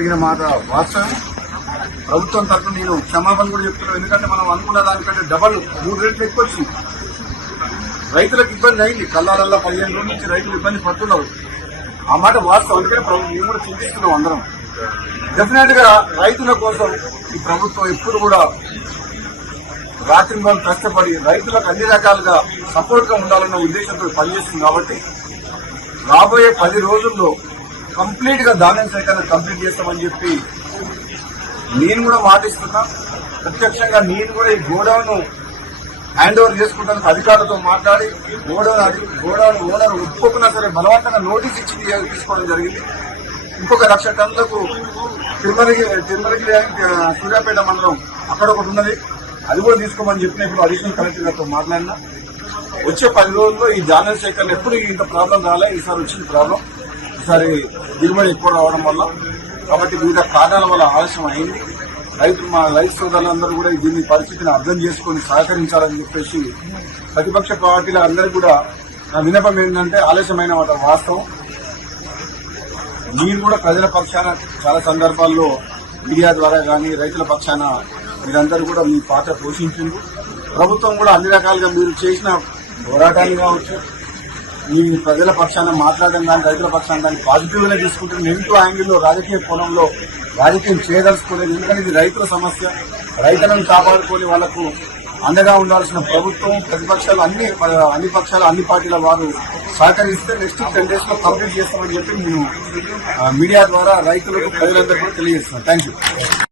జరిగిన మాట వాస్తవం. ప్రభుత్వం తరఫున నేను క్షమాపణ కూడా చెప్తున్నాను. ఎందుకంటే మనం అనుకున్న దానికంటే డబల్ 3 రెట్లు ఎక్కువ వచ్చింది. రైతులకు ఇబ్బంది అయింది. కల్లారల్లా 15 రోజుల నుంచి రైతులు ఇబ్బంది పడుతున్నారు. ఆ మాట వాస్తవం. అందుకని మేము కూడా చింతిస్తున్నాం అందరం. డెఫినెట్ గా రైతుల కోసం ఈ ప్రభుత్వం ఎప్పుడు కూడా రాత్రింబలు కష్టపడి రైతులకు అన్ని రకాలుగా సపోర్ట్ గా ఉండాలన్న ఉద్దేశంతో పనిచేస్తుంది. కాబట్టి రాబోయే 10 రోజుల్లో కంప్లీట్ గా ధాన్యం సేకరణ కంప్లీట్ చేస్తామని చెప్పి నేను కూడా మాటిస్తున్నా. ప్రత్యక్షంగా నేను కూడా ఈ గోడౌన్ హ్యాండ్ ఓవర్ చేసుకుంటానికి అధికారులతో మాట్లాడి గోడౌన్ ఓనర్ ఒప్పుకున్నా సరే బలవంతంగా నోటీస్ ఇచ్చి తీసుకోవడం జరిగింది. ఇంకొక 1,00,000 టన్నులకు తిరుమలగిరి సూర్యాపేట మండలం అక్కడ ఒకటి ఉన్నది, అది కూడా తీసుకోమని చెప్పిన ఇప్పుడు అడిషనల్ కలెక్టర్ గారితో మాట్లాడినా. వచ్చే 10 రోజుల్లో ఈ ధాన్యం సేకరణ ఎప్పుడు ఇంత ప్రాబ్లం రాలే, ఈసారి వచ్చింది ప్రాబ్లం. ఈసారి దిగుబడి ఎక్కువ రావడం వల్ల, కాబట్టి వివిధ కారణాల వల్ల ఆలస్యం అయింది. మా రైతు సోదరులందరూ కూడా దీన్ని పరిస్థితిని అర్థం చేసుకుని సహకరించాలని చెప్పేసి ప్రతిపక్ష పార్టీల అందరికీ కూడా నా విన్నపం ఏంటంటే, ఆలస్యమైన మాట వాస్తవం. మీరు కూడా ప్రజల పక్షాన చాలా సందర్భాల్లో మీడియా ద్వారా కానీ రైతుల పక్షాన మీరందరూ కూడా మీ పాత్ర పోషించింది. ప్రభుత్వం కూడా అన్ని రకాలుగా మీరు చేసిన పోరాటాన్ని కావచ్చు, మీ ప్రజల పక్షాన మాట్లాడడం కానీ రైతుల పక్షాన దాన్ని పాజిటివ్ గా తీసుకుంటున్న నెగిటివ్ యాంగిల్లో రాజకీయ కోణంలో రాజకీయం చేయదలుచుకోలేదు. ఎందుకంటే ఇది రైతుల సమస్య. రైతులను కాపాడుకొని వాళ్లకు అండగా ఉండాల్సిన ప్రభుత్వం, ప్రతిపక్షాలు అన్ని పక్షాలు అన్ని పార్టీల వారు సహకరిస్తే నెక్స్ట్ 10 days లో కంప్లీట్ చేస్తామని చెప్పి నేను మీడియా ద్వారా రైతులకు ప్రజలందరూ కూడా తెలియజేస్తున్నాను. Thank you.